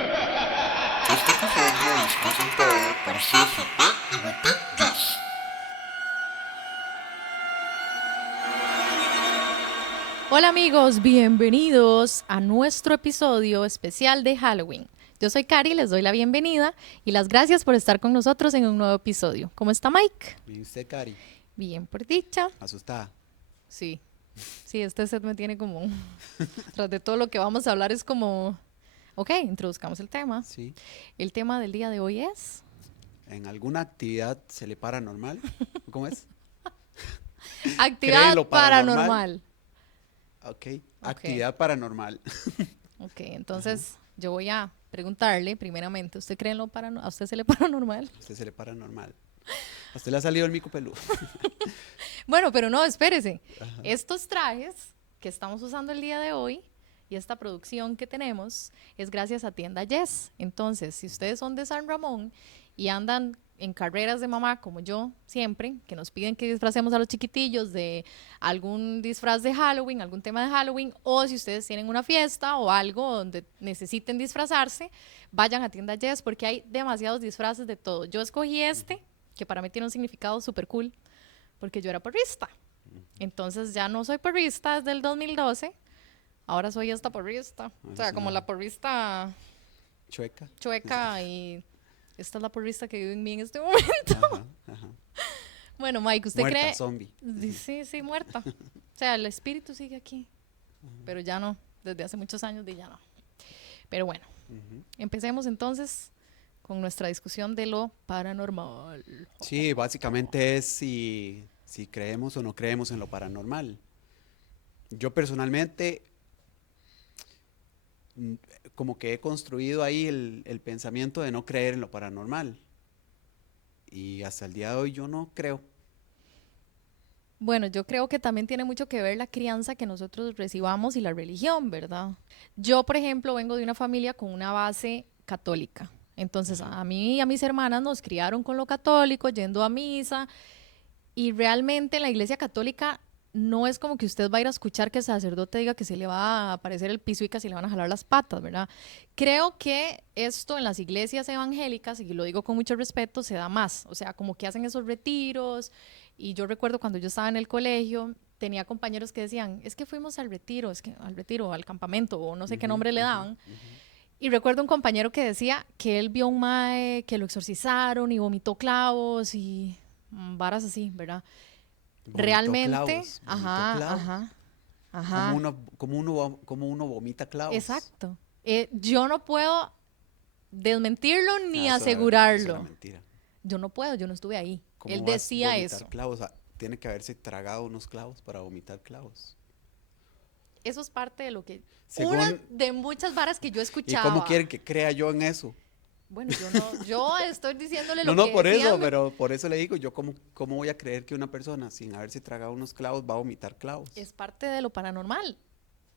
Este episodio es presentado por CCP y Boutique Yes. Hola amigos, bienvenidos a nuestro episodio especial de Halloween. Yo soy Cari, les doy la bienvenida y las gracias por estar con nosotros en un nuevo episodio. ¿Cómo está Mike? ¿Y usted, Cari? Bien, por dicha. ¿Asustada? Sí, este set me tiene como... Tras de todo lo que vamos a hablar es como... Ok, introduzcamos el tema. Sí. El tema del día de hoy es... ¿En alguna actividad se le paranormal? ¿Cómo es? Actividad ¿Cree en lo paranormal. Ok, actividad paranormal. Ok, entonces yo voy a preguntarle primeramente, ¿usted cree en lo paranormal? ¿A usted se le paranormal? A usted se le paranormal. A usted le ha salido el mico peludo. Bueno, pero no, espérese. Ajá. Estos trajes que estamos usando el día de hoy y esta producción que tenemos es gracias a Tienda Yes. Entonces, si ustedes son de San Ramón y andan en carreras de mamá como yo siempre, que nos piden que disfracemos a los chiquitillos de algún disfraz de Halloween, algún tema de Halloween, o si ustedes tienen una fiesta o algo donde necesiten disfrazarse, vayan a Tienda Yes porque hay demasiados disfraces de todo. Yo escogí este, que para mí tiene un significado súper cool, porque yo era porrista. Entonces ya no soy porrista desde el 2012, ahora soy esta porrista. O sea, como la porrista Chueca. chueca y esta es la porrista que vive en mí en este momento. Ajá, ajá. Bueno, Mike, ¿usted Muerta, cree? zombie. Sí, muerta. O sea, el espíritu sigue aquí, pero ya no, desde hace muchos años de ya no. Pero bueno, empecemos entonces con nuestra discusión de lo paranormal. Sí, básicamente es si creemos o no creemos en lo paranormal. Yo personalmente, mm, como que he construido ahí el pensamiento de no creer en lo paranormal. Y hasta el día de hoy yo no creo. Bueno, yo creo que también tiene mucho que ver la crianza que nosotros recibamos y la religión, ¿verdad? Yo, por ejemplo, vengo de una familia con una base católica. Entonces, a mí y a mis hermanas nos criaron con lo católico, yendo a misa, y realmente en la iglesia católica no es como que usted va a ir a escuchar que el sacerdote diga que se le va a aparecer el piso y que se le van a jalar las patas, ¿verdad? Creo que esto en las iglesias evangélicas, y lo digo con mucho respeto, se da más. O sea, como que hacen esos retiros. Y yo recuerdo cuando yo estaba en el colegio, tenía compañeros que decían, es que fuimos al retiro, al campamento, o no sé qué Ujú, nombre le ujú, daban. ujú. Y recuerdo un compañero que decía que él vio un mae que lo exorcizaron y vomitó clavos y varas así, ¿verdad? Realmente, Vomitó clavos. ajá, Cómo uno vomita clavos? exacto. Yo no puedo desmentirlo ni Eso era asegurarlo. mentira. Yo no estuve ahí. Él ¿Cómo vas a decía eso. vomitar clavos? Ah, tiene que haberse tragado unos clavos para vomitar clavos. Eso es parte de lo que, una Según, de muchas varas que yo ¿y cómo escuchaba. quieren que crea yo en eso? Bueno, yo no, yo estoy diciéndole No, lo no que por eso, decían. pero por eso le digo, yo cómo voy a creer que una persona sin haberse tragado unos clavos va a vomitar clavos. Es parte de lo paranormal.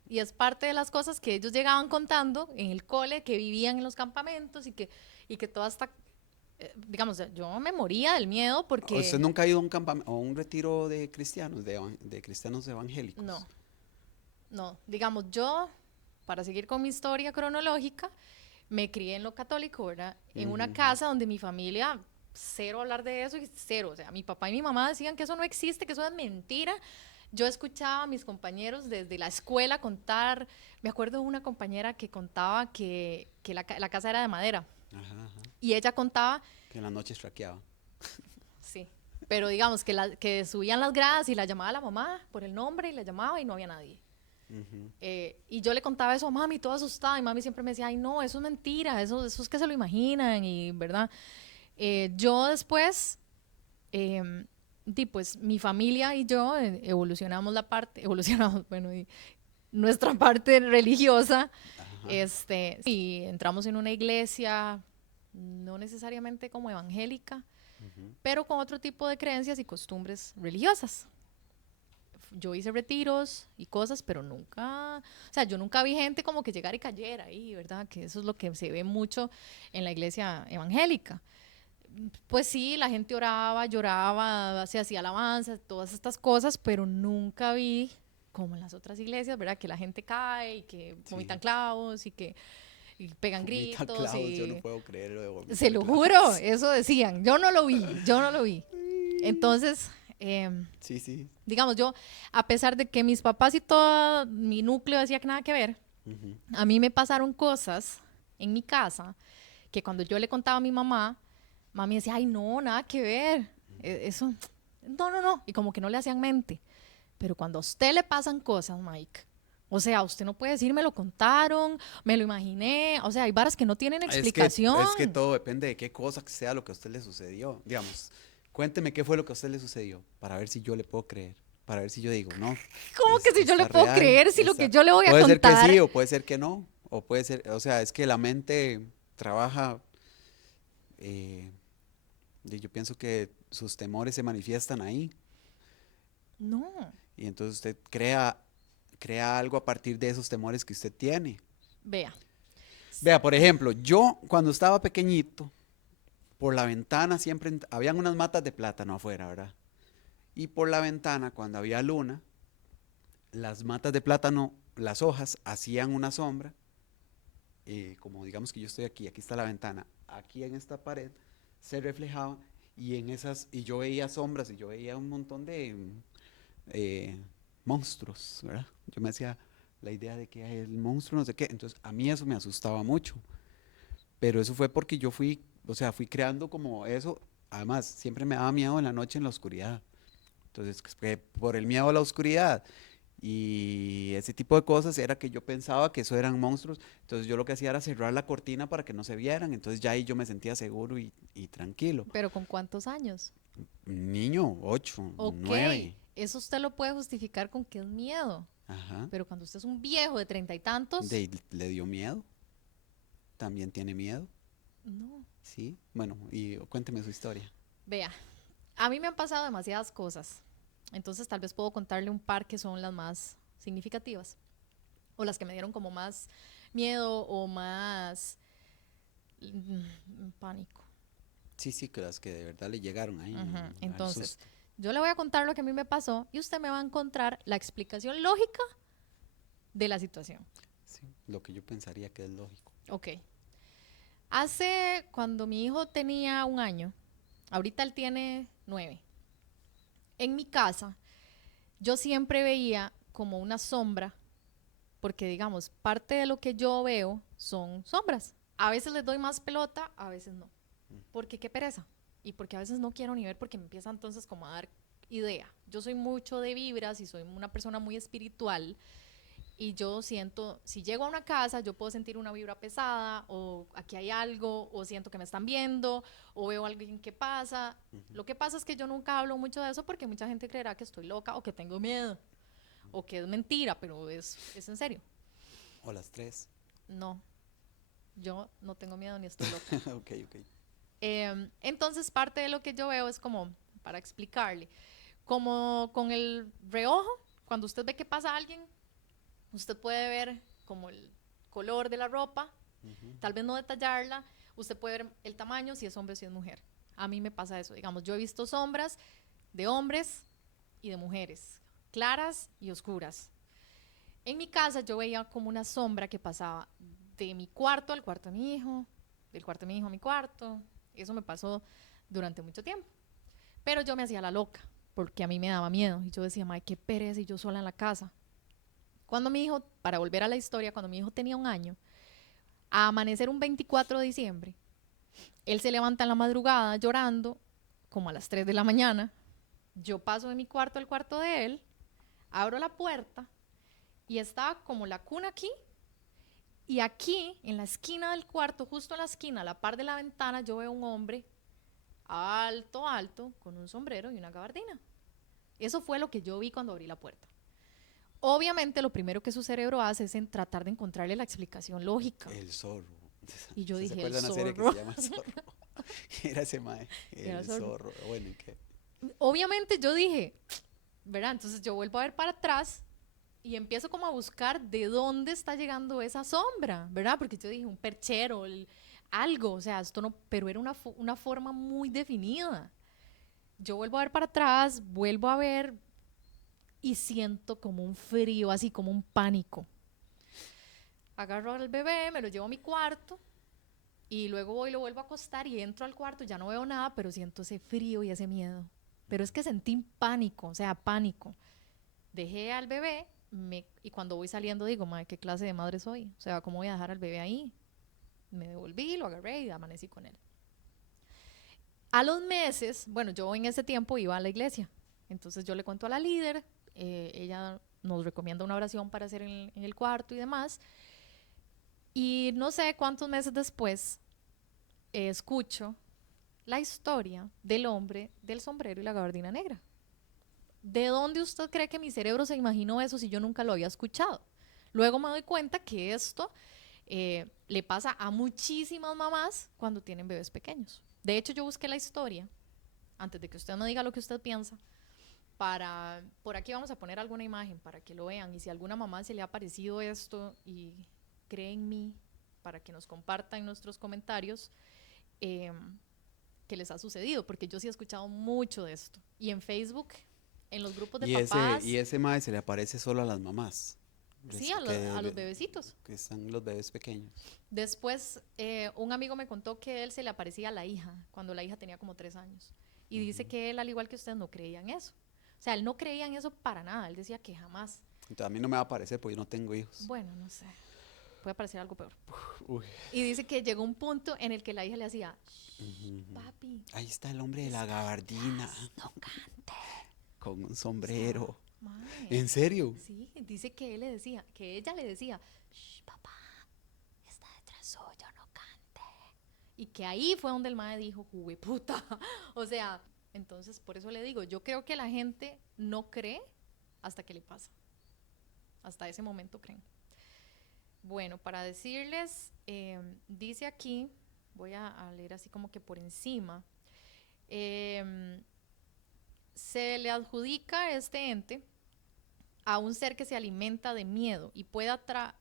Y es parte de las cosas que ellos llegaban contando en el cole, que vivían en los campamentos y que toda esta, digamos, yo me moría del miedo ¿Usted porque nunca ha ido a un campamento, a un retiro de cristianos, de cristianos evangélicos? no, no, digamos, yo, para seguir con mi historia cronológica, me crié en lo católico, ¿verdad? En Ujú, una ujú. casa donde mi familia, cero hablar de eso y cero, o sea, mi papá y mi mamá decían que eso no existe, que eso es mentira. Yo escuchaba a mis compañeros desde la escuela contar, me acuerdo de una compañera que contaba que la casa era de madera Ajá, ajá. y ella contaba, Que en las noches traqueaba. sí, pero digamos que subían las gradas y la llamaba la mamá por el nombre y la llamaba y no había nadie. Ujú. Y yo le contaba eso a mami, toda asustada, y mami siempre me decía, ay no, eso es mentira, eso es que se lo imaginan, y verdad. Yo después, pues mi familia y yo evolucionamos evolucionamos, bueno, y nuestra parte religiosa, Ajá. y entramos en una iglesia, no necesariamente como evangélica, Ujú. pero con otro tipo de creencias y costumbres religiosas. Yo hice retiros y cosas, pero nunca, o sea, yo nunca vi gente como que llegara y cayera ahí, ¿verdad? Que eso es lo que se ve mucho en la iglesia evangélica. Pues sí, la gente oraba, lloraba, se hacía alabanza, todas estas cosas, pero nunca vi, como en las otras iglesias, ¿verdad? Que la gente cae y que vomitan Sí. clavos y y pegan Vomita gritos clavos, yo no y... puedo creer lo de vomitar Se lo clavos. juro, eso decían. Yo no lo vi, yo no lo vi. Entonces, Sí, sí. digamos, yo, a pesar de que mis papás y todo mi núcleo decía que nada que ver, Ujú. a mí me pasaron cosas en mi casa que cuando yo le contaba a mi mamá, mami decía, ay, no, nada que ver. Eso, no, no, no. Y como que no le hacían mente. Pero cuando a usted le pasan cosas, Mike, o sea, usted no puede decir, me lo contaron, me lo imaginé. O sea, hay varas que no tienen explicación. Es que todo depende de qué cosa sea lo que a usted le sucedió. Digamos, cuénteme qué fue lo que a usted le sucedió para ver si yo le puedo creer. Para ver si yo digo, no. ¿Cómo que si yo le Está puedo real, creer si lo está- que yo le voy a Puede ser que contar? sí o puede ser que no. O puede ser, o sea, es que la mente trabaja. eh, y yo pienso que sus temores se manifiestan ahí. No. Y entonces usted crea algo a partir de esos temores que usted tiene. Vea. Vea, por ejemplo, yo cuando estaba pequeñito, por la ventana siempre habían unas matas de plátano afuera, ¿verdad? Y por la ventana, cuando había luna, las matas de plátano, las hojas hacían una sombra, como digamos que yo estoy aquí, aquí está la ventana, aquí en esta pared se reflejaba y en esas, y yo veía sombras y yo veía un montón de eh, monstruos, ¿verdad? Yo me hacía la idea de que "Ay, el monstruo no sé qué", entonces a mí eso me asustaba mucho, pero eso fue porque yo fui, o sea, fui creando como eso, además siempre me daba miedo en la noche en la oscuridad, entonces por el miedo a la oscuridad y ese tipo de cosas era que yo pensaba que eso eran monstruos, entonces yo lo que hacía era cerrar la cortina para que no se vieran, entonces ya ahí yo me sentía seguro y tranquilo. Pero ¿con cuántos años? Niño, 8, Ok. 9, Eso usted lo puede justificar con que es miedo. ajá, Pero cuando usted es un viejo de 30 y tantos, le dio miedo, también tiene miedo, no. sí, bueno, y cuénteme su historia. Vea, a mí me han pasado demasiadas cosas. Entonces tal vez puedo contarle un par que son las más significativas. O las que me dieron como más miedo o más pánico. Sí, sí, que las que de verdad le llegaron ahí Ujú. al Entonces, susto. yo le voy a contar lo que a mí me pasó y usted me va a encontrar la explicación lógica de la situación. Sí, lo que yo pensaría que es lógico. Ok. Cuando mi hijo tenía 1 año, ahorita él tiene 9. En mi casa, yo siempre veía como una sombra, porque digamos, parte de lo que yo veo son sombras. A veces les doy más pelota, a veces no. Porque qué pereza. Y porque a veces no quiero ni ver porque me empieza entonces como a dar idea. Yo soy mucho de vibras y soy una persona muy espiritual y yo siento, si llego a una casa, yo puedo sentir una vibra pesada o aquí hay algo o siento que me están viendo o veo a alguien que pasa. Lo que pasa es que yo nunca hablo mucho de eso porque mucha gente creerá que estoy loca o que tengo miedo o que es mentira, pero es en serio. O las 3. No, yo no tengo miedo ni estoy loca. Ok, ok. Entonces parte de lo que yo veo es como, para explicarle, como con el reojo, cuando usted ve que pasa alguien, usted puede ver como el color de la ropa, tal vez no detallarla, usted puede ver el tamaño, si es hombre o si es mujer. A mí me pasa eso, digamos, yo he visto sombras de hombres y de mujeres, claras y oscuras. En mi casa yo veía como una sombra que pasaba de mi cuarto al cuarto de mi hijo, del cuarto de mi hijo a mi cuarto. Eso me pasó durante mucho tiempo. Pero yo me hacía la loca, porque a mí me daba miedo. Y yo decía, madre, qué pereza y yo sola en la casa. Cuando mi hijo, para volver a la historia, cuando mi hijo tenía 1 año, a amanecer un 24 de diciembre, él se levanta en la madrugada llorando, como a las 3 de la mañana. Yo paso de mi cuarto al cuarto de él, abro la puerta y estaba como la cuna aquí. Y aquí, en la esquina del cuarto, justo en la esquina, a la par de la ventana, yo veo un hombre alto, alto, con un sombrero y una gabardina. Eso fue lo que yo vi cuando abrí la puerta. Obviamente, lo primero que su cerebro hace es tratar de encontrarle la explicación lógica. El zorro. Y yo ¿Se dije, el acuerdan una serie que zorro. se llama El Zorro? Era ese mae, Era el zorro. zorro. Bueno, ¿y qué? Obviamente yo dije, ¿verdad? Entonces yo vuelvo a ver para atrás y empiezo como a buscar de dónde está llegando esa sombra, ¿verdad? Porque yo dije, un perchero, algo, o sea, esto no, pero era una forma muy definida. Yo vuelvo a ver para atrás, vuelvo a ver y siento como un frío, así como un pánico. agarro al bebé, me lo llevo a mi cuarto y luego voy y lo vuelvo a acostar y entro al cuarto, ya no veo nada, pero siento ese frío y ese miedo. Pero es que sentí pánico, o sea, pánico. Dejé al bebé y cuando voy saliendo digo, madre, ¿qué clase de madre soy? O sea, ¿cómo voy a dejar al bebé ahí? Me devolví, lo agarré y amanecí con él. A los meses, bueno, yo en ese tiempo iba a la iglesia, entonces yo le cuento a la líder, ella nos recomienda una oración para hacer en el cuarto y demás, y no sé cuántos meses después escucho la historia del hombre del sombrero y la gabardina negra. ¿De dónde usted cree que mi cerebro se imaginó eso si yo nunca lo había escuchado? Luego me doy cuenta que esto le pasa a muchísimas mamás cuando tienen bebés pequeños. De hecho, yo busqué la historia, antes de que usted me diga lo que usted piensa, por aquí vamos a poner alguna imagen para que lo vean, y si a alguna mamá se le ha parecido esto y cree en mí, para que nos compartan en nuestros comentarios qué les ha sucedido, porque yo sí he escuchado mucho de esto. Y en Facebook, en los grupos de papás. Y ese mae se le aparece solo a las mamás. Sí, a los bebecitos. Que están los bebés pequeños. Después, un amigo me contó que él se le aparecía a la hija, cuando la hija tenía como 3 años. Y dice que él, al igual que usted, no creía en eso. O sea, él no creía en eso para nada. Él decía que jamás. Entonces, a mí no me va a aparecer porque yo no tengo hijos. Bueno, no sé. Puede parecer algo peor. Uy. Y dice que llegó un punto en el que la hija le hacía, papi. Ahí está el hombre de la gabardina. No cante. Con un sombrero. Mae. ¿En serio? Sí, dice que él le decía, que ella le decía, shh, papá, está detrás suyo, no cante. Y que ahí fue donde el mae dijo, jugue puta. O sea, entonces por eso le digo, yo creo que la gente no cree hasta que le pasa. Hasta ese momento creen. Bueno, para decirles, dice aquí, voy a leer así como que por encima, se le adjudica este ente a un ser que se alimenta de miedo y puede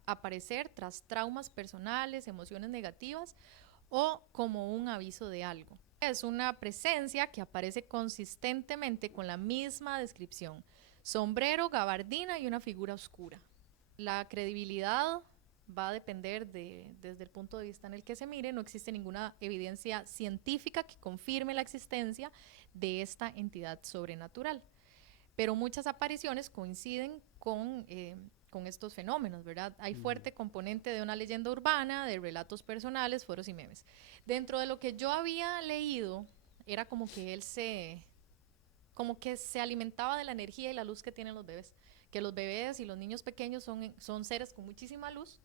aparecer tras traumas personales, emociones negativas o como un aviso de algo. Es una presencia que aparece consistentemente con la misma descripción: sombrero, gabardina y una figura oscura. La credibilidad va a depender desde el punto de vista en el que se mire. No existe ninguna evidencia científica que confirme la existencia de esta entidad sobrenatural. Pero muchas apariciones coinciden con estos fenómenos, ¿verdad? Hay fuerte componente de una leyenda urbana, de relatos personales, foros y memes. Dentro de lo que yo había leído, era como que se alimentaba de la energía y la luz que tienen los bebés. Que los bebés y los niños pequeños son seres con muchísima luz,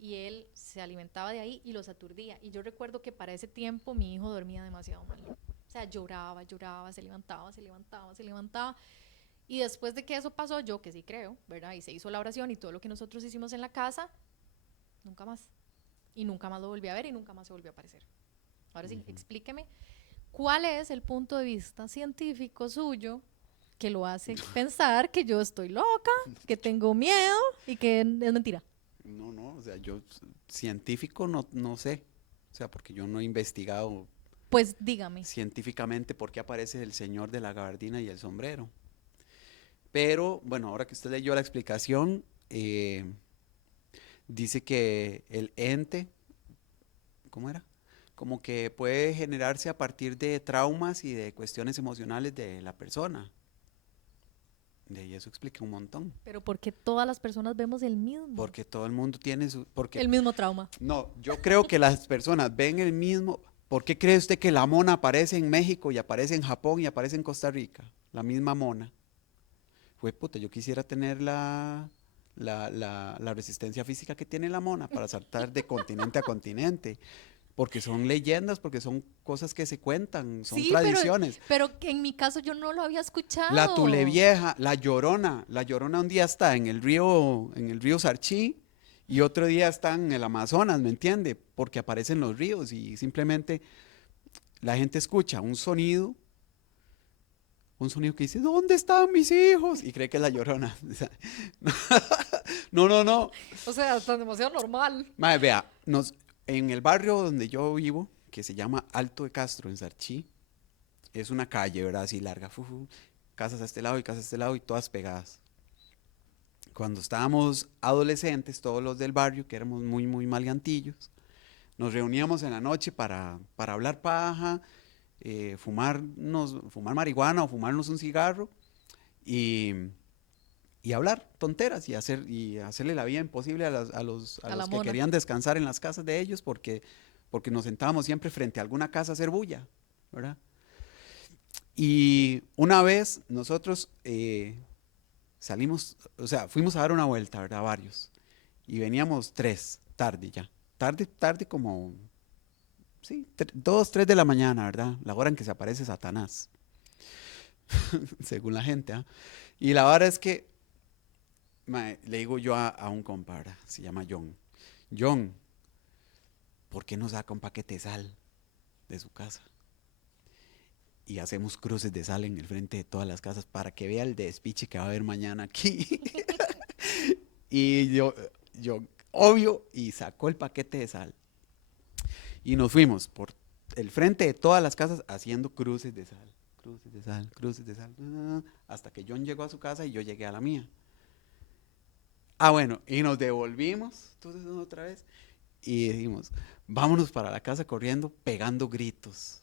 y él se alimentaba de ahí y los aturdía. Y yo recuerdo que para ese tiempo mi hijo dormía demasiado mal. O sea, lloraba, se levantaba. Y después de que eso pasó, yo que sí creo, ¿verdad? Y se hizo la oración y todo lo que nosotros hicimos en la casa, nunca más. Y nunca más lo volví a ver y nunca más se volvió a aparecer. Ahora sí, explíqueme, ¿cuál es el punto de vista científico suyo que lo hace pensar que yo estoy loca, que tengo miedo y que es mentira? No, o sea, yo científico no sé. O sea, porque yo no he investigado Pues dígame. científicamente por qué aparece el señor de la gabardina y el sombrero. Pero, bueno, ahora que usted leyó la explicación, dice que el ente, ¿cómo era? Como que puede generarse a partir de traumas y de cuestiones emocionales de la persona. Y eso explica un montón. Pero porque todas las personas vemos el mismo. Porque todo el mundo tiene El mismo trauma. No, yo creo que las personas ven el mismo. ¿Por qué cree usted que la mona aparece en México y aparece en Japón y aparece en Costa Rica? La misma mona. Fue puta, yo quisiera tener la resistencia física que tiene la mona para saltar de continente a continente. Porque son leyendas, porque son cosas que se cuentan, son Sí, tradiciones. pero que en mi caso yo no lo había escuchado. La Tule Vieja, la Llorona un día está en el río Sarchí y otro día está en el Amazonas, ¿me entiende? Porque aparecen los ríos y simplemente la gente escucha un sonido que dice, ¿dónde están mis hijos? Y cree que es la Llorona. No. O sea, está demasiado normal. Madre, vea, en el barrio donde yo vivo, que se llama Alto de Castro, en Sarchí, es una calle, ¿verdad? Así larga, casas a este lado y casas a este lado y todas pegadas. cuando estábamos adolescentes, todos los del barrio, que éramos muy, muy maleantillos, nos reuníamos en la noche para hablar paja, fumar marihuana o fumarnos un cigarro y, y hablar tonteras y hacerle la vida imposible a A la los que mona. querían descansar en las casas de ellos porque nos sentábamos siempre frente a alguna casa a hacer bulla, ¿verdad? Y una vez nosotros salimos, o sea, fuimos a dar una vuelta, ¿verdad? Varios. Y veníamos 3, tarde ya. Tarde como, sí, 2, 3 de la mañana, ¿verdad? La hora en que se aparece Satanás, según la gente, ¿ah? Y la verdad es que le digo yo a un compa, ¿verdad? Se llama John. John, ¿por qué no saca un paquete de sal de su casa? Y hacemos cruces de sal en el frente de todas las casas para que vea el despiche que va a haber mañana aquí. Y yo, obvio, y sacó el paquete de sal. Y nos fuimos por el frente de todas las casas haciendo cruces de sal, cruces de sal, cruces de sal, hasta que John llegó a su casa y yo llegué a la mía. Ah, bueno, y nos devolvimos, entonces otra vez, y dijimos, vámonos para la casa corriendo, pegando gritos,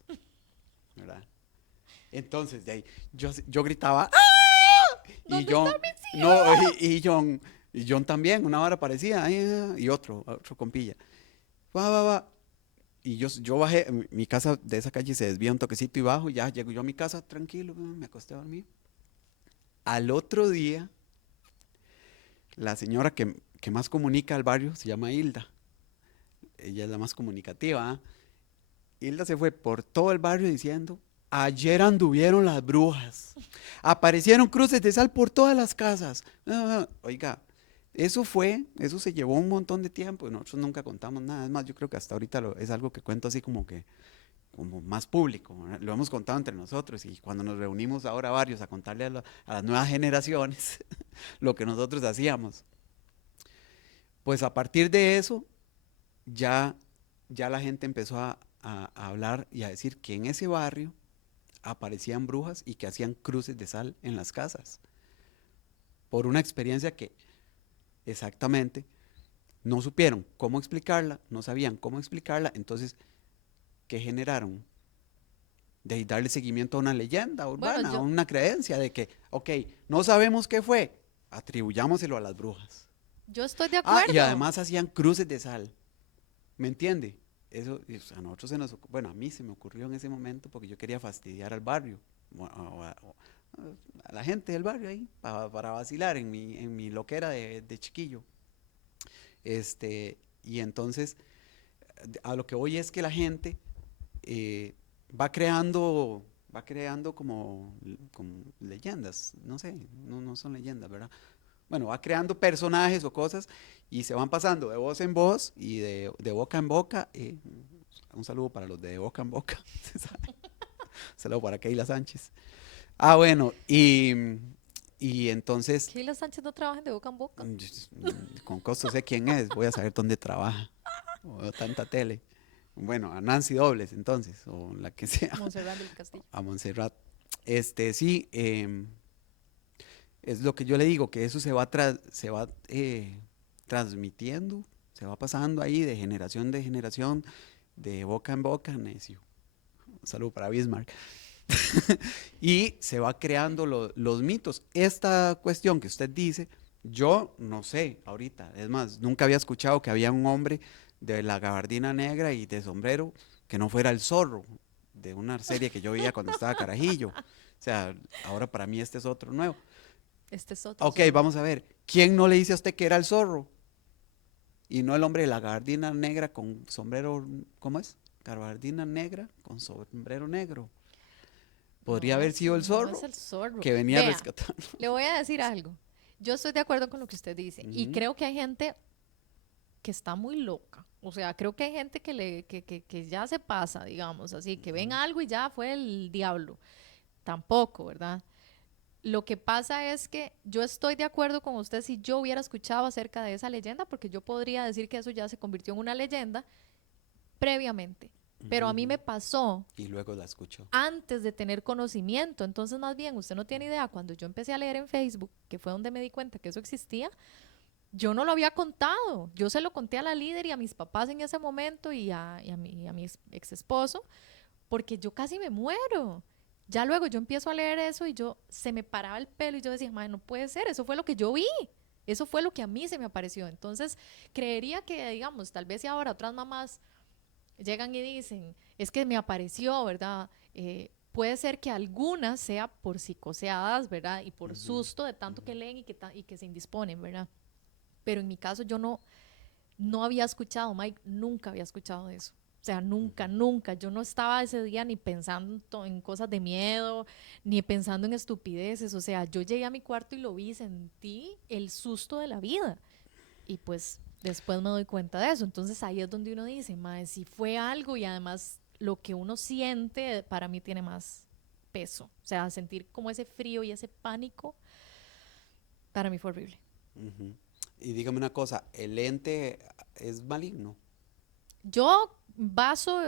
¿verdad? Entonces, de ahí, yo gritaba, ¡ah! Y John, no, y John también, una hora parecía, y otro compilla, va. Y yo bajé, mi casa de esa calle se desvía un toquecito y bajo, y ya llego yo a mi casa tranquilo, me acosté a dormir. Al otro día, la señora que más comunica al barrio se llama Hilda. Ella es la más comunicativa, ¿ah? Hilda se fue por todo el barrio diciendo, ayer anduvieron las brujas, aparecieron cruces de sal por todas las casas. Oiga, eso se llevó un montón de tiempo y nosotros nunca contamos nada. Es más, yo creo que hasta ahorita es algo que cuento así como más público, ¿verdad? Lo hemos contado entre nosotros y cuando nos reunimos ahora varios a contarle a las nuevas generaciones lo que nosotros hacíamos. Pues a partir de eso ya la gente empezó a hablar y a decir que en ese barrio aparecían brujas y que hacían cruces de sal en las casas. Por una experiencia que exactamente no supieron cómo explicarla, no sabían cómo explicarla, entonces, ¿qué generaron? De darle seguimiento a una leyenda Bueno, urbana, a yo, una creencia de que, ok, no sabemos qué fue, atribuyámoselo a las brujas. yo estoy de Ah, y acuerdo. además hacían cruces de sal. ¿Me entiende? Eso a nosotros bueno, a mí se me ocurrió en ese momento porque yo quería fastidiar al barrio, a la gente del barrio ahí, para vacilar en mi loquera de chiquillo. Y entonces, a lo que voy es que la gente eh, va creando como leyendas, no sé, no son leyendas, ¿verdad? Bueno, va creando personajes o cosas y se van pasando de voz en voz y de boca en boca. Un saludo para los de boca en boca. Un saludo para Keila Sánchez. Ah, bueno, y entonces, Keila Sánchez no trabaja de boca en boca. con costo sé quién es, voy a saber dónde trabaja. O veo tanta tele. Bueno, a Nancy Dobles entonces, o la que sea, Monserrat del Castillo. a Montserrat. Sí, es lo que yo le digo, que eso se va transmitiendo, se va pasando ahí de generación de generación, de boca en boca, necio. Un saludo para Bismarck. Y se va creando los mitos. Esta cuestión que usted dice, yo no sé ahorita, es más, nunca había escuchado que había un hombre de la gabardina negra y de sombrero que no fuera el zorro de una serie que yo veía cuando estaba carajillo. O sea, ahora para mí este es otro nuevo. Este es otro. Ok, zorro. vamos a ver. ¿Quién no le dice a usted que era el zorro? Y no el hombre de la gabardina negra con sombrero, ¿cómo es? Gabardina negra con sombrero negro. Podría No, haber sido el no zorro es el zorro. que venía a Vea, rescatar. le voy a decir algo. Yo estoy de acuerdo con lo que usted dice y Ujú. creo que hay gente que está muy loca. O sea, creo que hay gente que ya se pasa, digamos, así, que ven algo y ya fue el diablo. Tampoco, ¿verdad? Lo que pasa es que yo estoy de acuerdo con usted si yo hubiera escuchado acerca de esa leyenda, porque yo podría decir que eso ya se convirtió en una leyenda previamente. pero a mí me pasó Y luego la escuchó. antes de tener conocimiento. Entonces, más bien, usted no tiene idea, cuando yo empecé a leer en Facebook, que fue donde me di cuenta que eso existía, yo no lo había contado. Yo se lo conté a la líder y a mis papás en ese momento y a mi ex esposo, porque yo casi me muero. Ya luego yo empiezo a leer eso y yo se me paraba el pelo y yo decía, madre, no puede ser, eso fue lo que yo vi. Eso fue lo que a mí se me apareció. Entonces, creería que, digamos, tal vez si ahora otras mamás llegan y dicen, es que me apareció, ¿verdad? Puede ser que algunas sea por psicoseadas, ¿verdad? Y por susto de tanto que leen y que se indisponen, ¿verdad? Pero en mi caso yo no había escuchado, Mike, nunca había escuchado eso. O sea, nunca, nunca. Yo no estaba ese día ni pensando en cosas de miedo, ni pensando en estupideces. O sea, yo llegué a mi cuarto y lo vi, sentí el susto de la vida. Y pues después me doy cuenta de eso. Entonces ahí es donde uno dice, mae, si fue algo y además lo que uno siente para mí tiene más peso. O sea, sentir como ese frío y ese pánico, para mí fue horrible. Ujú. Y dígame una cosa, ¿el ente es maligno? Yo baso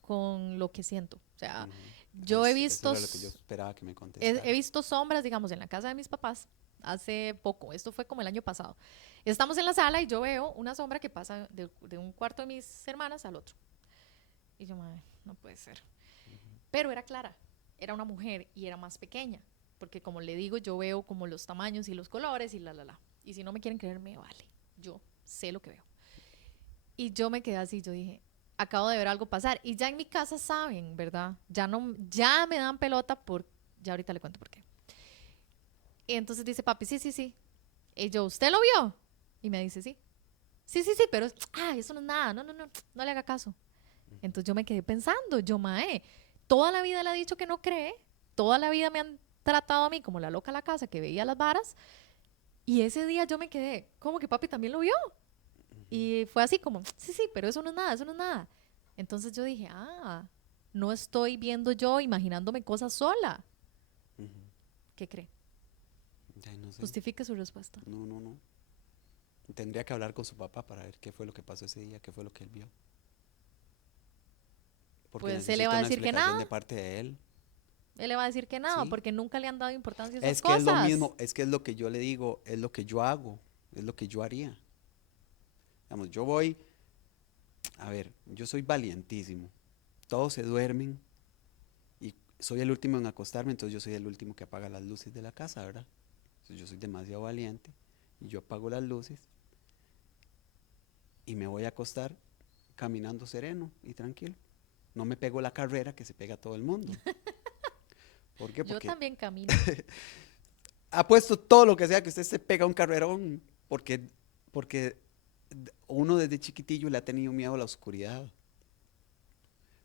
con lo que siento. O sea, Ujú. yo he Eso visto, era lo que yo esperaba que me he contestara. visto sombras, digamos, en la casa de mis papás hace poco. Esto fue como el año pasado. Estamos en la sala y yo veo una sombra que pasa de un cuarto de mis hermanas al otro. Y yo, madre, no puede ser. Pero era clara, era una mujer y era más pequeña. Porque como le digo, yo veo como los tamaños y los colores y la. Y si no me quieren creer, me vale. Yo sé lo que veo. Y yo me quedé así, yo dije, acabo de ver algo pasar. Y ya en mi casa saben, ¿verdad? Ya me dan pelota ya ahorita le cuento por qué. Y entonces dice papi, sí, sí, sí. Y yo, ¿usted lo vio? Y me dice, sí. Sí, sí, sí, pero eso no es nada, no, no, no, no le haga caso. Entonces yo me quedé pensando, yo, mae, toda la vida le ha dicho que no cree, toda la vida me han tratado a mí como la loca a la casa que veía las varas, y ese día yo me quedé, ¿cómo que papi también lo vio? Y fue así como, sí, sí, pero eso no es nada, eso no es nada. Entonces yo dije, no estoy viendo yo, imaginándome cosas sola. Ujú. ¿Qué cree? Ay, no sé. Justifique su respuesta. No, no, no. Tendría que hablar con su papá para ver qué fue lo que pasó ese día, qué fue lo que él vio. Porque Pues él le necesito va a una decir que explicación de nada, parte de él. él le va a decir que nada, Sí. porque nunca le han dado importancia a esas Es que es lo cosas. mismo, es que es lo que yo le digo, es lo que yo hago, es lo que yo haría. Digamos, yo voy, a ver, yo soy valientísimo. Todos se duermen y soy el último en acostarme, entonces yo soy el último que apaga las luces de la casa, ¿verdad? Entonces yo soy demasiado valiente y yo apago las luces y me voy a acostar caminando sereno y tranquilo. No me pego la carrera que se pega todo el mundo. ¿Por qué? Yo Porque también camino. apuesto todo lo que sea que usted se pega un carrerón, porque uno desde chiquitillo le ha tenido miedo a la oscuridad.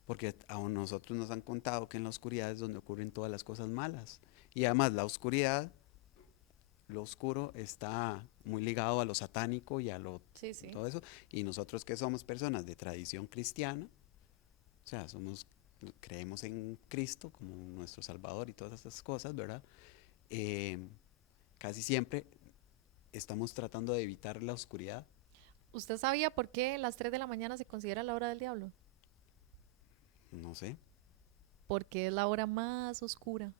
Porque a nosotros nos han contado que en la oscuridad es donde ocurren todas las cosas malas. Y además la oscuridad, lo oscuro, está muy ligado a lo satánico y a lo Sí, sí. todo eso. Y nosotros que somos personas de tradición cristiana, o sea, creemos en Cristo como nuestro Salvador y todas esas cosas, ¿verdad? Eh, Casi siempre estamos tratando de evitar la oscuridad. ¿Usted sabía por qué las 3 de la mañana se considera la hora del diablo? No sé. Porque es la hora más oscura,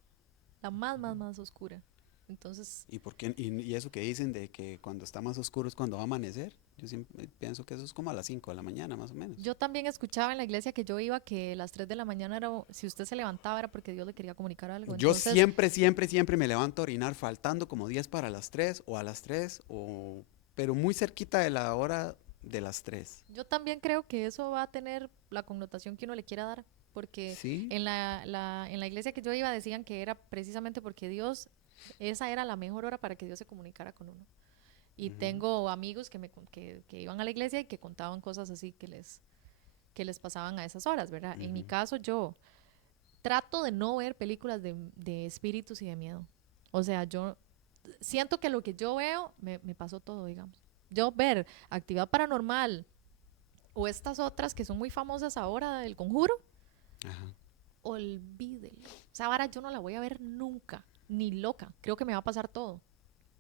la más, más, más oscura. Entonces, ¿Y por qué? Y eso que dicen de que cuando está más oscuro es cuando va a amanecer. Yo siempre pienso que eso es como a las 5 de la mañana, más o menos. yo también escuchaba en la iglesia que yo iba que las 3 de la mañana si usted se levantaba era porque Dios le quería comunicar algo. Yo Entonces, siempre me levanto a orinar faltando como 10 para las 3 o a las 3 pero muy cerquita de la hora de las 3. yo también creo que eso va a tener la connotación que uno le quiera dar, porque Sí. en la iglesia que yo iba decían que era precisamente porque esa era la mejor hora para que Dios se comunicara con uno. Y Ujú, tengo amigos que iban a la iglesia y que contaban cosas así que les pasaban a esas horas, ¿verdad? En mi ujú. caso, yo trato de no ver películas de espíritus y de miedo. O sea, yo siento que lo que yo veo me pasó todo, digamos. Yo ver actividad paranormal o estas otras que son muy famosas ahora del Conjuro, Ajá. olvídelo. Esa vara yo no la voy a ver nunca, ni loca. Creo que me va a pasar todo.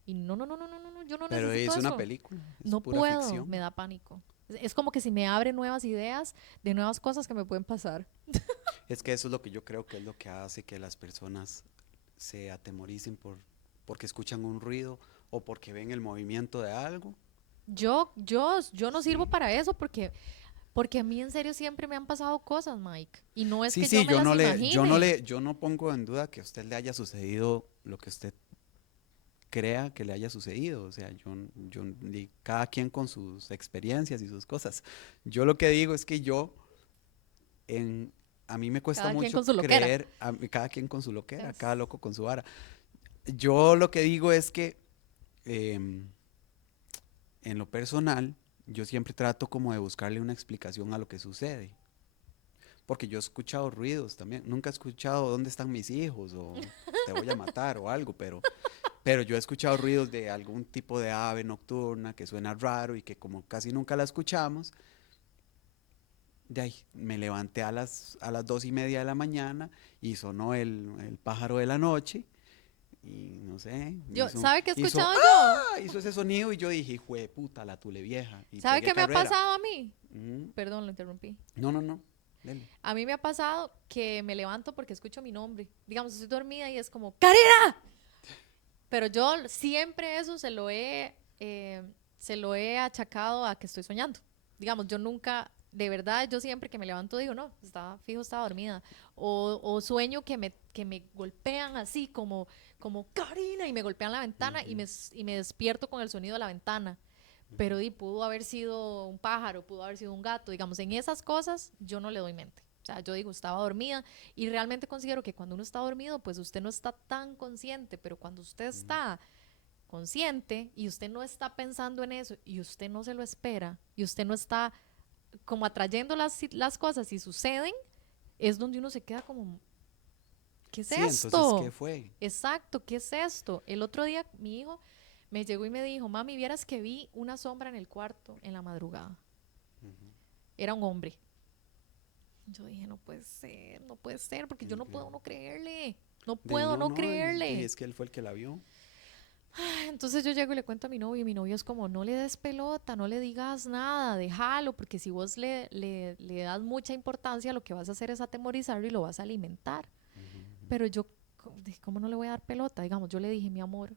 Y no, no, no, no, no, no, no, yo no Pero necesito es una eso. película, es No pura puedo, ficción. me da pánico. Es como que si me abre nuevas ideas de nuevas cosas que me pueden pasar. Es que eso es lo que yo creo que es lo que hace que las personas se atemoricen porque escuchan un ruido o porque ven el movimiento de algo. Yo no sirvo Sí. para eso porque a mí en serio siempre me han pasado cosas, Mike. Y no es Sí, que yo sí, me las imagine. yo no pongo en duda que a usted le haya sucedido lo que usted crea que le haya sucedido. O sea, cada quien con sus experiencias y sus cosas. Yo lo que digo es que en, a mí me cuesta Cada quien mucho con su loquera. creer, cada quien con su loquera, cada Yes. loco con su vara. Yo lo que digo es que em, en lo personal, yo siempre trato como de buscarle una explicación a lo que sucede. Porque yo he escuchado ruidos también. Nunca he escuchado dónde están mis hijos o te voy a matar o algo, pero yo he escuchado ruidos de algún tipo de ave nocturna que suena raro y que como casi nunca la escuchamos, de ahí me levanté a las 2:30 de la mañana y sonó el pájaro de la noche y no sé, ¿Sabe qué he hizo, escuchado yo? hizo ese sonido y yo dije, hijo de puta, la tule vieja, y ¿Sabe pegué qué me ha carrera. pasado a mí? Mm, Perdón, lo interrumpí. no, no, no, dele. A mí me ha pasado que me levanto porque escucho mi nombre. Digamos, estoy dormida y es como, ¡Karina! Pero yo siempre eso se lo he achacado a que estoy soñando. Digamos, yo nunca, de verdad, yo siempre que me levanto digo, no, estaba dormida. O sueño que me golpean así como Karina y me golpean la ventana Ujú. y me despierto con el sonido de la ventana. Pero pudo haber sido un pájaro, pudo haber sido un gato. Digamos, en esas cosas yo no le doy mente. O sea, yo digo, estaba dormida y realmente considero que cuando uno está dormido, pues usted no está tan consciente, pero cuando usted está consciente y usted no está pensando en eso y usted no se lo espera y usted no está como atrayendo las cosas y suceden, es donde uno se queda como, ¿qué es Sí, entonces, ¿qué esto? fue? Exacto, ¿qué es esto? El otro día mi hijo me llegó y me dijo, mami, vieras que vi una sombra en el cuarto en la madrugada. Era un hombre. Yo dije, no puede ser, no puede ser, porque yo no puedo Ujú. no creerle. No De ahí puedo no, no no, creerle. es que él fue el que la vio. Entonces yo llego y le cuento a mi novio y mi novio es como, no le des pelota, no le digas nada, déjalo, porque si vos le das mucha importancia, lo que vas a hacer es atemorizarlo y lo vas a alimentar. Pero yo, ¿cómo no le voy a dar pelota? Digamos, yo le dije, mi amor,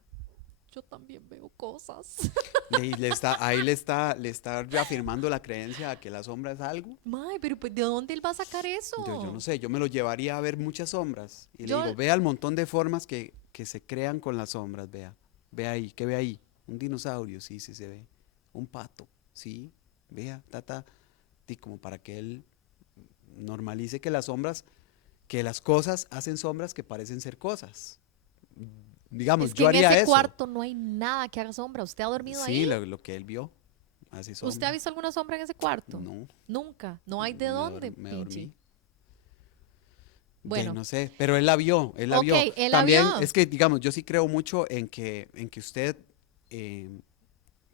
yo también veo cosas. Y le está reafirmando la creencia a que la sombra es algo. Mae, pero pues, ¿de dónde él va a sacar Yo no eso? sé, yo me lo llevaría a ver muchas sombras. Y le Yo, digo, vea el montón de formas que se crean con las sombras, vea. Ve ahí, ¿qué ve ahí? Un dinosaurio, sí, sí se ve. Un pato, sí, vea, tata. Y como para que él normalice que las sombras, que las cosas hacen sombras que parecen ser cosas. Digamos, es que yo en haría ese eso. cuarto no hay nada que haga sombra. ¿Usted ha dormido ahí? Sí, lo que él vio hace ¿Usted ha sombra. visto alguna sombra en ese cuarto? No, Nunca. No hay de dónde, me Pinchi. dormí. De ahí Bueno, no sé, pero él la vio, él la ok, vio. él la También vio. es que, digamos, yo sí creo mucho en que usted,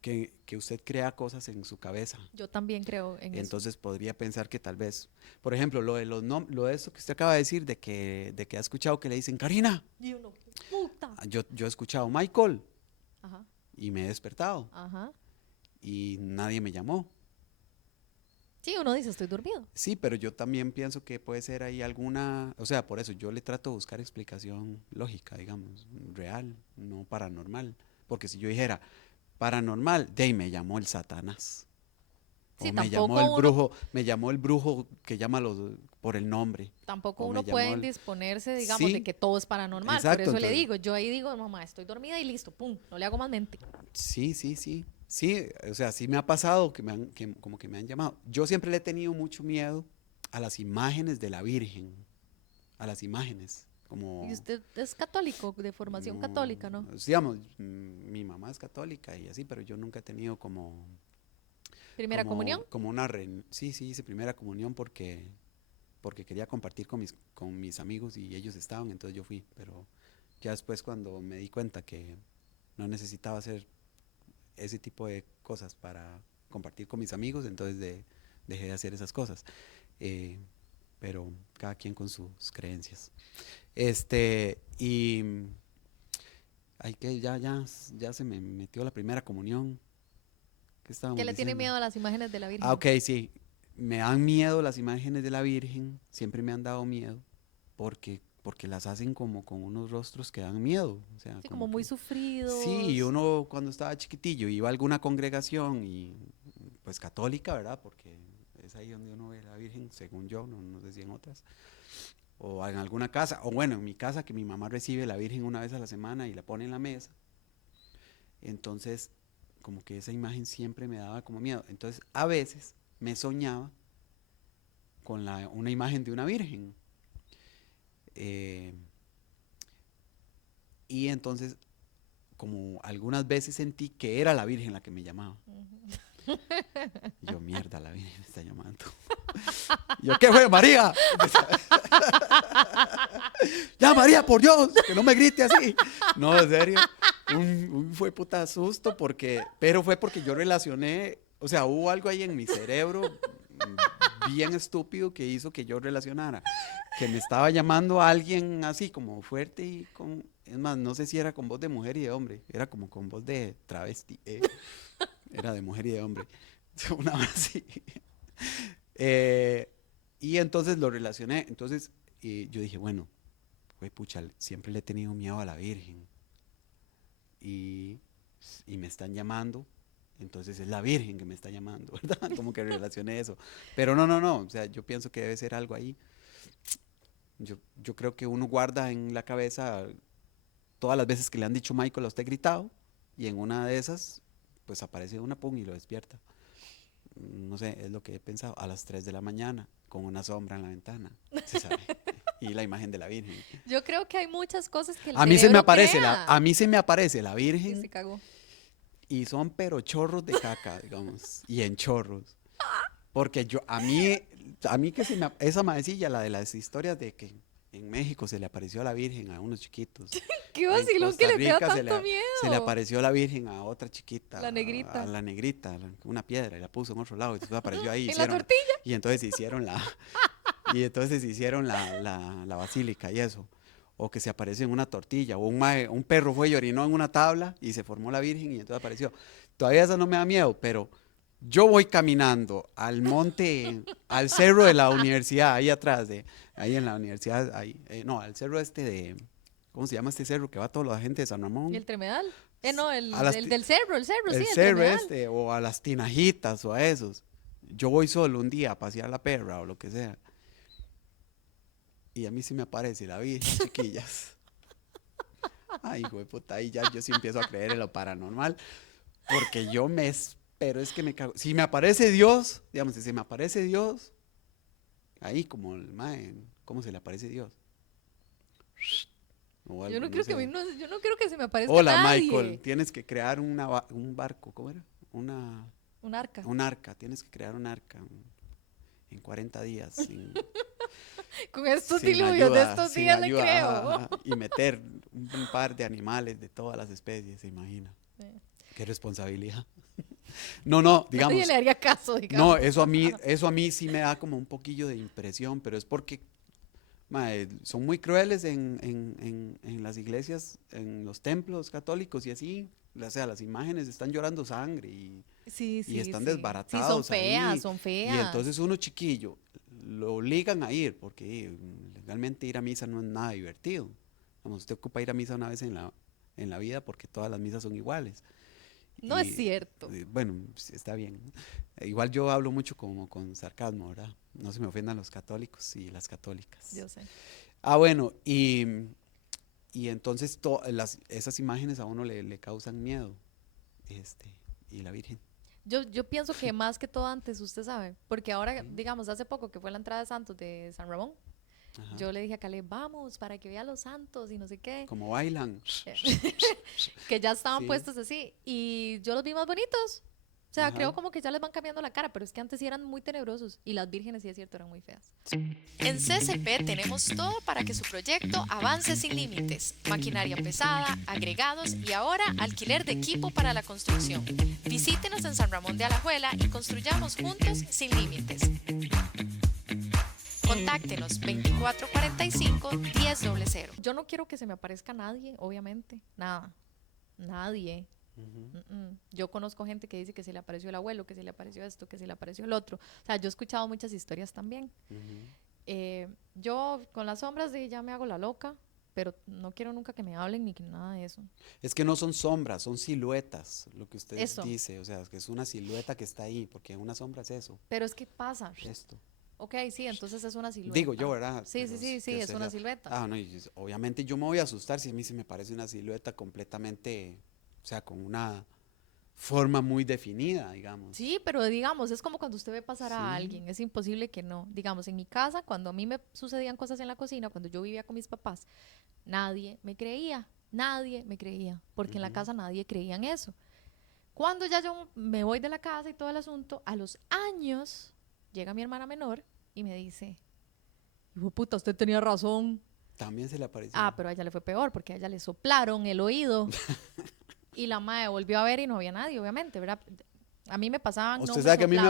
que usted crea cosas en su cabeza. Yo también creo en eso. Entonces podría pensar que tal vez, por ejemplo, lo de eso que usted acaba de decir, de que ha escuchado que le dicen, Karina, Y uno, puta. yo he escuchado Michael Ajá, y me he despertado ajá. y nadie me llamó. Sí, uno dice, estoy dormido. Sí, pero yo también pienso que puede ser ahí alguna, o sea, por eso yo le trato de buscar explicación lógica, digamos, real, no paranormal. Porque si yo dijera paranormal, de ahí me llamó el Satanás. O Sí, tampoco uno, me llamó el brujo que llama por el nombre. tampoco O me uno puede llamó el... indisponerse, digamos, de Sí, que todo es paranormal. Por exacto, eso le entonces, digo, yo ahí digo, mamá, estoy dormida y listo, pum, no le hago más mente. sí, sí, sí. Sí, o sea, sí me ha pasado como que me han llamado. Yo siempre le he tenido mucho miedo a las imágenes de la Virgen, a las imágenes, Y como, usted es católico, de formación no, católica, ¿no? digamos, mi mamá es católica y así, pero yo nunca he tenido Primera comunión. como una, sí, sí, hice primera comunión porque quería compartir con mis amigos y ellos estaban, entonces yo fui, pero ya después cuando me di cuenta que no necesitaba hacer ese tipo de cosas para compartir con mis amigos, entonces dejé de hacer esas cosas. Eh, pero cada quien con sus creencias. Y Ay, que ya se me metió la primera comunión. ¿Qué estábamos Que le tiene diciendo? miedo a las imágenes de la Virgen. Ah, ok, sí. Me dan miedo las imágenes de la Virgen, siempre me han dado miedo, porque las hacen como con unos rostros que dan miedo. O sea, Sí, como muy que- sufridos. Sí, uno cuando estaba chiquitillo iba a alguna congregación y pues católica, ¿verdad? Porque es ahí donde uno ve a la Virgen, según yo, no sé si en otras. O en alguna casa, o bueno, en mi casa que mi mamá recibe la Virgen una vez a la semana y la pone en la mesa. Entonces, como que esa imagen siempre me daba como miedo. Entonces, a veces me soñaba con una imagen de una virgen. Eh, y entonces, como algunas veces sentí que era la virgen la que me llamaba. Y yo, mierda, la virgen me está llamando. Y yo, ¿qué fue, María? Ya, María, por Dios, que no me grite así. No, en serio. Fue puta susto pero fue porque yo relacioné, o sea, hubo algo ahí en mi cerebro bien estúpido que hizo que yo relacionara que me estaba llamando a alguien así como fuerte y es más, no sé si era con voz de mujer y de hombre, era como con voz de travesti, era de mujer y de hombre, una vez así. Y entonces lo relacioné, entonces yo dije, bueno, güey, pucha, siempre le he tenido miedo a la Virgen y me están llamando, entonces es la Virgen que me está llamando, ¿verdad? Como que relacioné eso. Pero no, o sea, yo pienso que debe ser algo ahí. Yo creo que uno guarda en la cabeza todas las veces que le han dicho Michael a usted gritado y en una de esas, pues aparece una pum y lo despierta. No sé, es lo que he pensado, a las 3 de la mañana, con una sombra en la ventana, se sabe. Y la imagen de la Virgen. Yo creo que hay muchas cosas que el A mí se me cerebro aparece crea. a mí se me aparece la Y Virgen se cagó. y son pero chorros de caca, digamos, y en chorros. Porque a mí que esa maecilla, la de las historias de que en México se le apareció a la Virgen a unos chiquitos. Qué En vacilón que Costa le da Rica tanto miedo. se le apareció la Virgen a otra chiquita. La negrita. A la negrita, una piedra, y la puso en otro lado, y entonces apareció ahí. En la tortilla. Y entonces hicieron la basílica y eso. O que se apareció en una tortilla, o un perro fue y orinó en una tabla y se formó la Virgen y entonces apareció. Todavía eso no me da miedo, pero yo voy caminando al monte, al cerro de la universidad, ahí atrás, ahí en la universidad, no, al cerro ¿cómo se llama este cerro que va toda la gente de San Ramón? ¿Y el Tremedal? No, el A las del cerro, sí, el el cerro Tremedal. o a las Tinajitas, o a esos. Yo voy solo un día a pasear la perra o lo que sea. Y a mí sí me aparece la Virgen, chiquillas. Ay, hijo de puta, ahí ya yo sí empiezo a creer en lo paranormal, porque pero es que me cago. Si me aparece Dios, digamos, si se me aparece Dios, ahí como el mae, ¿cómo se le aparece Dios? O algo, Yo no creo que sé. yo no creo que se me aparezca Hola, nadie. Michael, tienes que crear un barco, ¿cómo era? Un arca. Un arca, tienes que crear un arca en 40 días. Con estos Sin diluvios de ayuda, estos sin días le ayuda, creo. ajá, y meter un par de animales de todas las especies, se imagina. Sí. Qué responsabilidad. No, digamos. Nadie le haría caso, digamos. No, eso a mí sí me da como un poquillo de impresión, pero es porque mae, son muy crueles en las iglesias, en los templos católicos y así. O sea, las imágenes están llorando sangre y Sí, están sí. desbaratados. Sí, son feas, ahí. son feas. Y entonces uno chiquillo lo obligan a ir, porque legalmente ir a misa no es nada divertido. Vamos, usted ocupa ir a misa una vez en la vida porque todas las misas son iguales. No es cierto. Bueno, sí, está bien. Igual yo hablo mucho como con sarcasmo, ¿verdad? No se me ofendan los católicos y las católicas. Yo sé. Ah, bueno, y entonces esas imágenes a uno le causan miedo. Y la Virgen. Yo pienso que más que todo antes, usted sabe, porque ahora, digamos, hace poco que fue la entrada de Santos de San Ramón, Ajá. yo le dije a Caleb, vamos, para que vea los santos y no sé qué, Como bailan. que ya estaban Sí. puestos así, y yo los vi más bonitos. O sea, Ajá. creo como que ya les van cambiando la cara, pero es que antes sí eran muy tenebrosos, y las vírgenes, sí es cierto, eran muy feas. En CCP tenemos todo para que su proyecto avance sin límites. Maquinaria pesada, agregados y ahora alquiler de equipo para la construcción. Visítenos en San Ramón de Alajuela y construyamos juntos sin límites. Contáctenos 2445-1000. Yo no quiero que se me aparezca nadie, obviamente, nada. nadie. Ujú. Yo conozco gente que dice que se le apareció el abuelo, que se le apareció esto, que se le apareció el otro. O sea, yo he escuchado muchas historias también. Ujú. Yo con las sombras de ya me hago la loca, pero no quiero nunca que me hablen ni que nada de eso. Es que no son sombras, son siluetas, lo que usted Eso. dice, o sea, es que es una silueta que está ahí, porque una sombra es eso, Pero es que pasa. esto. Ok, sí, entonces es una Digo yo, silueta. ¿verdad? Sí, Pero sí, sí, sí, que es usted una sea- silueta. Ah, no, obviamente yo me voy a asustar si a mí se me parece una silueta completamente, o sea, con una forma muy definida, digamos. Sí, pero digamos, es como cuando usted ve pasar a Sí. alguien, es imposible que no. Digamos, en mi casa, cuando a mí me sucedían cosas en la cocina, cuando yo vivía con mis papás, nadie me creía, porque en la Ujú. casa nadie creía en eso. Cuando ya yo me voy de la casa y todo el asunto, a los años llega mi hermana menor y me dice, hijo de puta, usted tenía razón. También se le apareció. Ah, pero a ella le fue peor porque a ella le soplaron el oído y la madre volvió a ver y no había nadie, obviamente, ¿verdad? A mí me pasaban, no Usted me sabe que soplaban.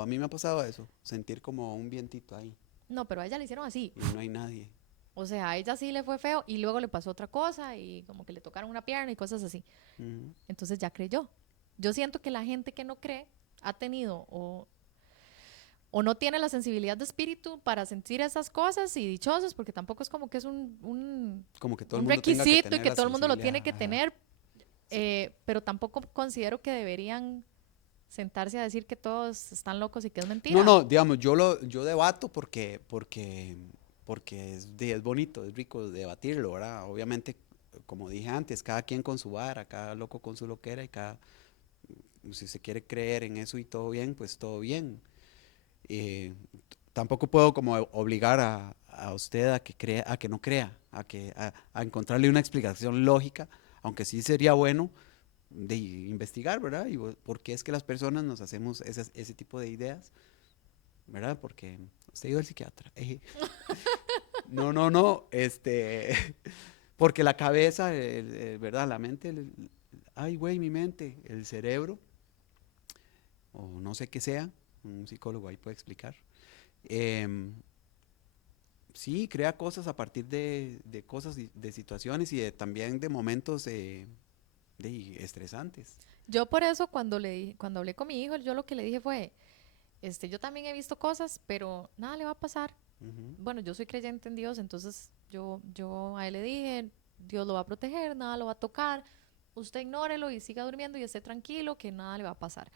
a mí me ha pasado eso, sentir como un vientito ahí No, pero a ella le hicieron así. y no hay nadie. O sea, a ella sí le fue feo y luego le pasó otra cosa y como que le tocaron una pierna y cosas así. Ujú. Entonces ya creyó. Yo siento que la gente que no cree ha tenido o no tiene la sensibilidad de espíritu para sentir esas cosas y dichosos, porque tampoco es como que es Como que todo el un mundo tenga que requisito y tener que la todo el mundo lo tiene sensibilidad. que Ajá. tener, Sí. pero tampoco considero que deberían sentarse a decir que todos están locos y que es No, mentira. no, digamos, yo debato porque es bonito, es rico debatirlo, ¿verdad? Obviamente, como dije antes, cada quien con su vara, cada loco con su loquera y cada, si se quiere creer en eso y todo bien, pues todo bien. Eh, Tampoco puedo como obligar a usted a que crea, a que no crea, a encontrarle una explicación lógica, aunque sí sería bueno de investigar, ¿verdad? Y por qué es que las personas nos hacemos ese tipo de ideas, ¿verdad? Porque usted ha ido al psiquiatra. No, no, no, porque la cabeza, ¿verdad? La mente, ay, güey, mi mente, el cerebro, o no sé qué sea, un psicólogo ahí puede explicar. em, sí, crea cosas a partir de cosas, de situaciones y también de momentos de estresantes. Yo por eso cuando hablé con mi hijo, yo lo que le dije fue, yo también he visto cosas, pero nada le va a pasar. Ujú. Bueno, yo soy creyente en Dios, entonces yo a él le dije, Dios lo va a proteger, nada lo va a tocar, usted ignórelo y siga durmiendo y esté tranquilo que nada le va a pasar.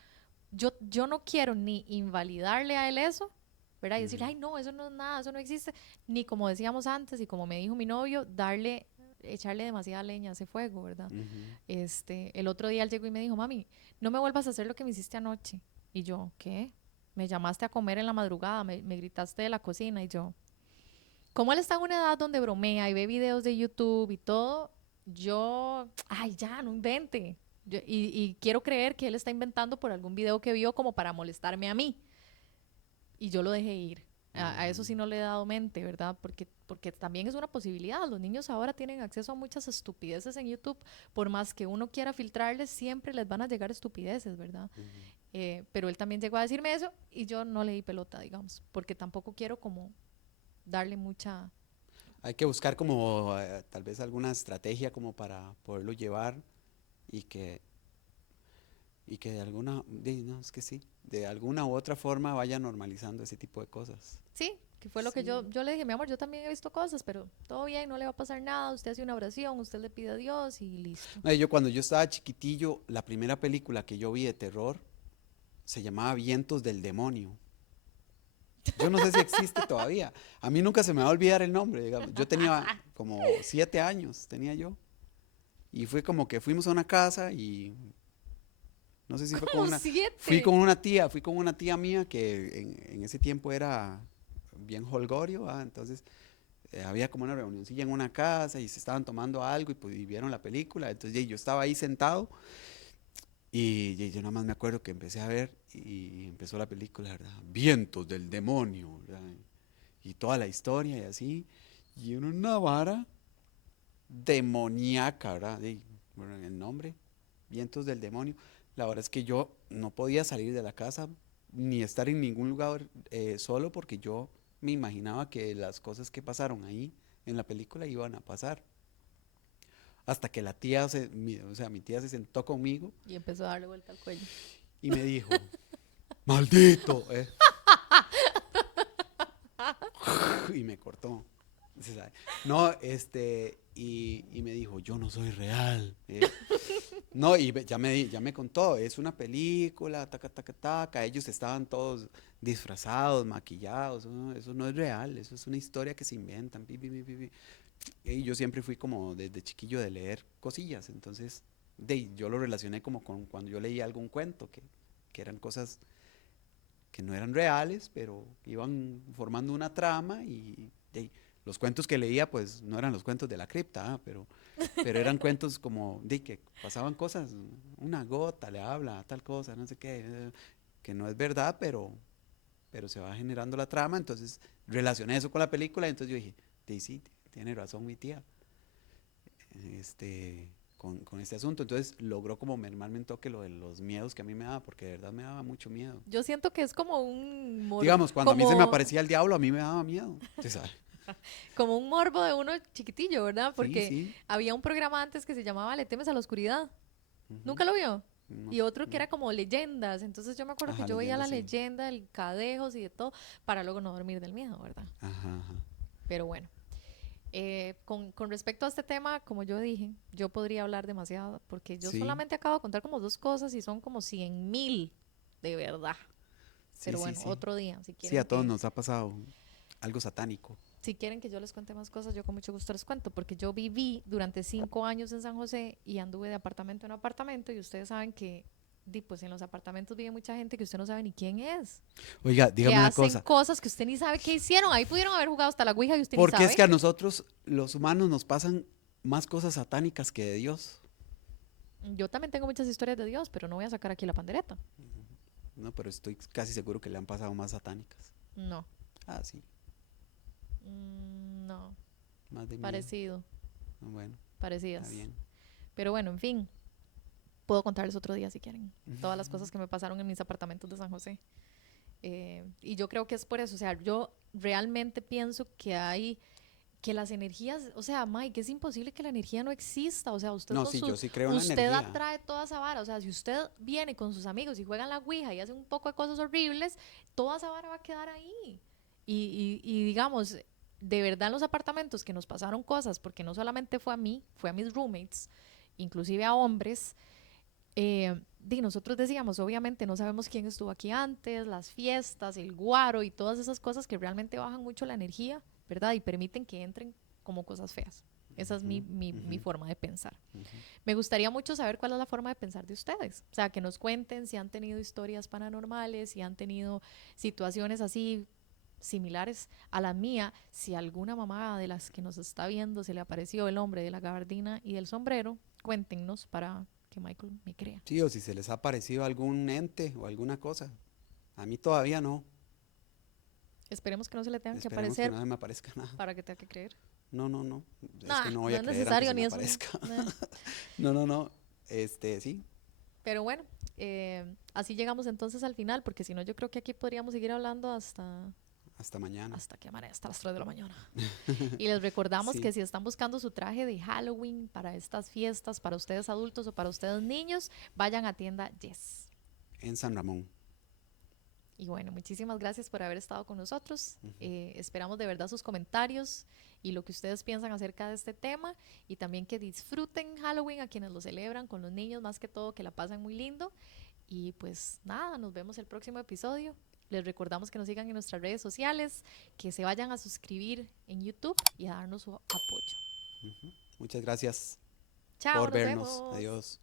Yo no quiero ni invalidarle a él eso, ¿verdad? Y decirle, Ujú. ay, no, eso no es nada, eso no existe, ni como decíamos antes y como me dijo mi novio, echarle demasiada leña a ese fuego, ¿verdad? Ujú. El otro día él llegó y me dijo, mami, no me vuelvas a hacer lo que me hiciste anoche. Y yo, ¿qué? Me llamaste a comer en la madrugada, me gritaste de la cocina y yo, como él está en una edad donde bromea y ve videos de YouTube y todo, ay, ya, no invente. Y quiero creer que él está inventando por algún video que vio como para molestarme a mí. Y yo lo dejé ir. A eso Ujú. sí no le he dado mente, ¿verdad? Porque también es una posibilidad. Los niños ahora tienen acceso a muchas estupideces en YouTube. Por más que uno quiera filtrarles, siempre les van a llegar estupideces, ¿verdad? Ujú. Pero él también llegó a decirme eso y yo no le di pelota, digamos, porque tampoco quiero como darle mucha. Hay que buscar como tal vez alguna estrategia como para poderlo llevar y que de alguna, no, es que sí, de alguna u otra forma vaya normalizando ese tipo de cosas. Sí, que fue lo que Sí. yo le dije, mi amor, yo también he visto cosas, pero todo bien, no le va a pasar nada, usted hace una oración, usted le pide a Dios y listo. Yo cuando yo estaba chiquitillo, la primera película que yo vi de terror se llamaba Vientos del Demonio. Yo no sé si existe todavía. A mí nunca se me va a olvidar el nombre, digamos. Yo tenía como 7 años, tenía yo. Y fue como que fuimos a una casa y no sé si fue con Como una, 7. fui con una tía mía que en ese tiempo era bien holgorio, entonces había como una reunioncilla en una casa y se estaban tomando algo y, pues, y vieron la película. Entonces yo estaba ahí sentado y yo nada más me acuerdo que empecé a ver y empezó la película, ¿verdad? Vientos del demonio, ¿verdad? Y toda la historia y así. Y era una vara demoníaca, ¿verdad? Bueno, el nombre, Vientos del demonio. La verdad es que yo no podía salir de la casa ni estar en ningún lugar solo porque yo me imaginaba que las cosas que pasaron ahí en la película iban a pasar. hasta que la tía, o sea, mi tía se sentó conmigo Y empezó a darle vuelta al cuello. y me dijo, maldito, y me cortó. Entonces, no, y me dijo, yo no soy real. No, y ya me contó, es una película, taca, taca, taca, ellos estaban todos disfrazados, maquillados, ¿no? Eso no es real, eso es una historia que se inventan, pi, pi, pi, pi, pi. Y yo siempre fui como desde chiquillo de leer cosillas, entonces yo lo relacioné como con cuando yo leía algún cuento, que eran cosas que no eran reales, pero iban formando una trama y los cuentos que leía pues no eran los cuentos de la cripta, pero eran cuentos como de que pasaban cosas, una gota le habla a tal cosa, no sé qué, que no es verdad, pero se va generando la trama, entonces relacioné eso con la película y entonces yo dije, sí, tiene razón mi tía, con este asunto, entonces logró como mermarme un toque lo de los miedos que a mí me daba, porque de verdad me daba mucho miedo. Yo siento que es como un Digamos, cuando a mí se me aparecía el diablo, a mí me daba miedo. como un morbo de uno chiquitillo, ¿verdad? Sí, Porque sí. había un programa antes que se llamaba Le temes a la oscuridad. Ujú. ¿Nunca lo vio? No, Y otro que no. era como leyendas. Entonces yo me acuerdo que Ajá, yo veía la leyenda, sí. leyenda, el cadejos y de todo, para luego no dormir del miedo, ¿verdad? Ajá, ajá. Pero bueno. Con respecto a este tema, como yo dije, yo podría hablar demasiado, porque yo Sí, solamente acabo de contar como 2 cosas y son como 100,000 de verdad. sí, Pero sí, bueno, sí. otro día, Sí, a todos nos ha pasado algo satánico. si quieren que yo les cuente más cosas, yo con mucho gusto les cuento, porque yo viví durante 5 años en San José y anduve de apartamento en apartamento y ustedes saben que pues en los apartamentos vive mucha gente que usted no sabe ni quién es, Oiga, que dígame una hacen cosa. cosas que usted ni sabe qué hicieron. Ahí pudieron haber jugado hasta la ouija y usted ni ¿Por qué es sabe. que a nosotros, los humanos, nos pasan más cosas satánicas que de Dios? Yo también tengo muchas historias de Dios, pero no voy a sacar aquí la pandereta. No, pero estoy casi seguro que le han pasado más satánicas. No. Ah, sí, No, más de miedo. parecido, Bueno, parecidas. está bien. Pero bueno, en fin, puedo contarles otro día si quieren. Todas las cosas que me pasaron en mis apartamentos de San José. Y yo creo que es por eso, o sea, yo realmente pienso que las energías, o sea, Mike, es imposible que la energía no exista, o sea, No, sí, yo sí creo en la usted energía. atrae toda esa vara, o sea, si usted viene con sus amigos y juegan la ouija y hacen un poco de cosas horribles, toda esa vara va a quedar ahí. Y digamos, de verdad en los apartamentos que nos pasaron cosas, porque no solamente fue a mí, fue a mis roommates, inclusive a hombres, nosotros decíamos, obviamente no sabemos quién estuvo aquí antes, las fiestas, el guaro y todas esas cosas que realmente bajan mucho la energía, ¿verdad? Y permiten que entren como cosas feas. Esa es mi forma de pensar. Me gustaría mucho saber cuál es la forma de pensar de ustedes. O sea, que nos cuenten si han tenido historias paranormales, si han tenido situaciones así similares a la mía, si a alguna mamá de las que nos está viendo se le apareció el hombre de la gabardina y del sombrero, cuéntenos para que Michael me crea. Sí, o si se les ha parecido algún ente o alguna cosa. A mí todavía no. Esperemos que no se le tengan que Esperemos que aparecer no se me aparezca nada. para que tenga que creer. No, no, no. Es Nah, que no voy no a es creer aunque necesario se me ni eso. aparezca. Nah. No, no, no. Sí. Pero bueno, así llegamos entonces al final, porque si no yo creo que aquí podríamos seguir hablando Hasta mañana. hasta que amanezca, hasta las 3 de la mañana. Y les recordamos Sí. que si están buscando su traje de Halloween para estas fiestas, para ustedes adultos o para ustedes niños, vayan a tienda Yes. En San Ramón. Y bueno, muchísimas gracias por haber estado con nosotros. Esperamos de verdad sus comentarios y lo que ustedes piensan acerca de este tema, y también que disfruten Halloween a quienes lo celebran con los niños, más que todo, que la pasen muy lindo. Y pues nada, nos vemos el próximo episodio. Les recordamos que nos sigan en nuestras redes sociales, que se vayan a suscribir en YouTube y a darnos su apoyo. Muchas gracias Chao, por nos vernos. vemos. Adiós.